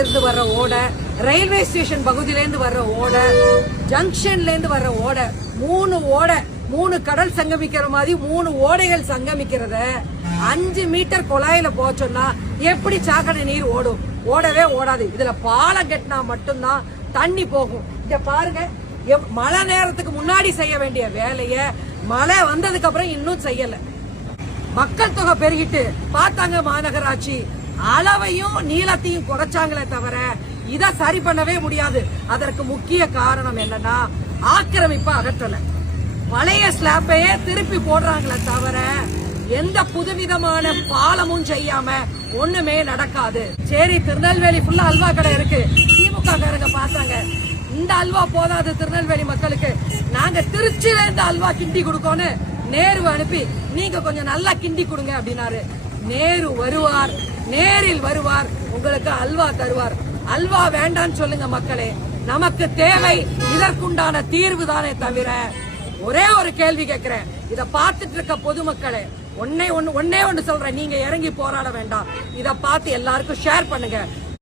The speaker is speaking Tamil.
இருந்து வர்ற ஓடை, ரயில்வே ஸ்டேஷன் பகுதியில இருந்து வர்ற ஓடை, ஜங்ஷன்ல இருந்து வர்ற ஓடை, 3 ஓடை, 3 கடல் சங்கமிக்கிற மாதிரி 3 ஓடைகள் சங்கமிக்கிறத 5 மீட்டர் குழாயில போச்சோம்னா எப்படி சாக்கடை நீர் ஓடும்? ஓடவே ஓடாது. இதுல பாலம் கட்டினா மட்டும்தான் தண்ணி போகும். இங்க பாருங்க, மழை நேரத்துக்கு முன்னாடி செய்ய வேண்டிய வேலைய மழை வந்ததுக்கு அப்புறம் இன்னும் செய்யல. மக்கள் தொகை பெருகிட்டு பார்த்தாங்க மாநகராட்சி, அளவையும் நீளத்தையும் குறைச்சாங்களே தவிர இத சரி பண்ணவே முடியாது. அதற்கு முக்கிய காரணம் என்னன்னா ஆக்கிரமிப்பு அகற்றல. பழைய ஸ்லாப்பையே திருப்பி போடுறாங்களே தவிர எந்த புதுவிதமான பாலமும் செய்யாம ஒண்ணுமே நடக்காது. சரி, திருநெல்வேலி ஃபுல்லா அல்வா கடை இருக்கு, திமுக காரங்க பார்த்தாங்க, இந்த அல்வா போதாது திருநெல்வேலி மக்களுக்கு, நாங்க திருச்சியில இந்த அல்வா கிண்டி கொடுக்கோன்னு நேரு அனுப்பி நீங்க கொஞ்சம் நல்லா கிண்டி கொடுங்க அப்படின்னாரு. நேரு வருவார், நேரில் வருவார், உங்களுக்கு அல்வா தருவார். அல்வா வேண்டான்னு சொல்லுங்க மக்களே, நமக்கு தேவை இதற்குண்டான தீர்வு தானே தவிர. ஒரே ஒரு கேள்வி கேட்கிறேன், இத பார்த்துட்டு இருக்க பொதுமக்களே, ஒன்னே ஒன்னு சொல்றேன், நீங்க இறங்கி போராட வேண்டாம். இத பார்த்து எல்லாருக்கும் ஷேர் பண்ணுங்க.